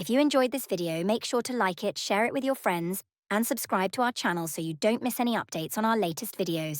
If you enjoyed this video, make sure to like it, share it with your friends, and subscribe to our channel so you don't miss any updates on our latest videos.